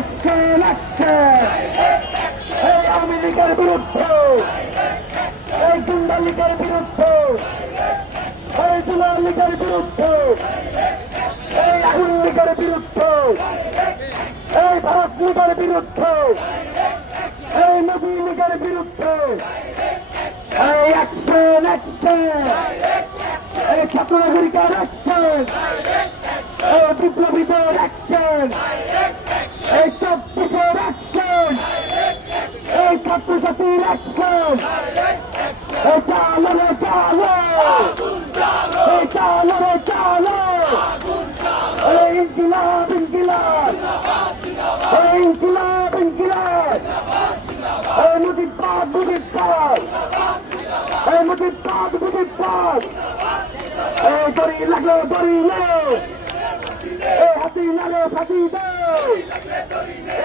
Action action এই আওয়ামী লীগের বিরুদ্ধে, এই গুন্ডা লীগের বিরুদ্ধে, এই জুলাই লীগের বিরুদ্ধে, এই আগুন লীগের বিরুদ্ধে, এই ভারত লীগের বিরুদ্ধে, এই নবী লীগের বিরুদ্ধে এই অ্যাকশন অ্যাকশন, এই ছাত্র নাগরিকের অ্যাকশন, এই বিপ্লবীদের অ্যাকশন, এই 24-এর অ্যাকশন, এই ছাত্রছাত্রীর অ্যাকশন, এই চালো রে চালো, এই চালো রে চালো, এই ইনকিলাব ইনকিলাব, এই ইনকিলাব ইনকিলাব, এই মুজিববাদ মুজিববাদ, এই মুজিববাদ মুজিববাদ, এই দড়ি লাগলো দড়ি নে, এই হাসিনা রে ফাঁসি দে,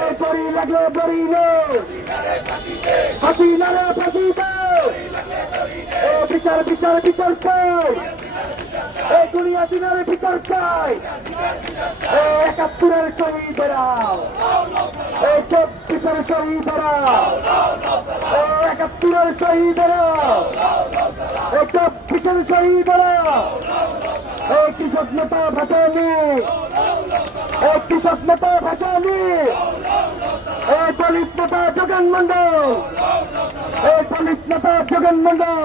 এই দড়ি লাগলো দড়ি নে, হাসিনা রে ফাঁসি দে, এই বিচার বিচার বিচার চাই, এই দুনিয়া দিনের বিচার চাই, এই 71-এর শহীদেরা, এই 24-এর শহীদেরা, এই 71-এর শহীদেরা, এই 24-এর শহীদেরা, এই কৃষক নেতা ভাসানি, এই কৃষক নেতা ভাসানি, এই দলিত নেতা যোগেন মন্ডল, এই দলিত নেতা যোগেন মন্ডল,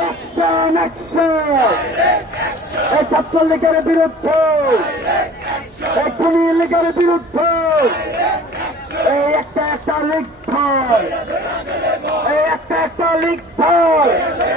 অ্যাকশন অ্যাকশন এই ছাত্রলীগের বিরুদ্ধে, এই খুনি লীগের বিরুদ্ধে, এই একটা একটা লীগ ধর, এই একটা একটা লীগ ধর।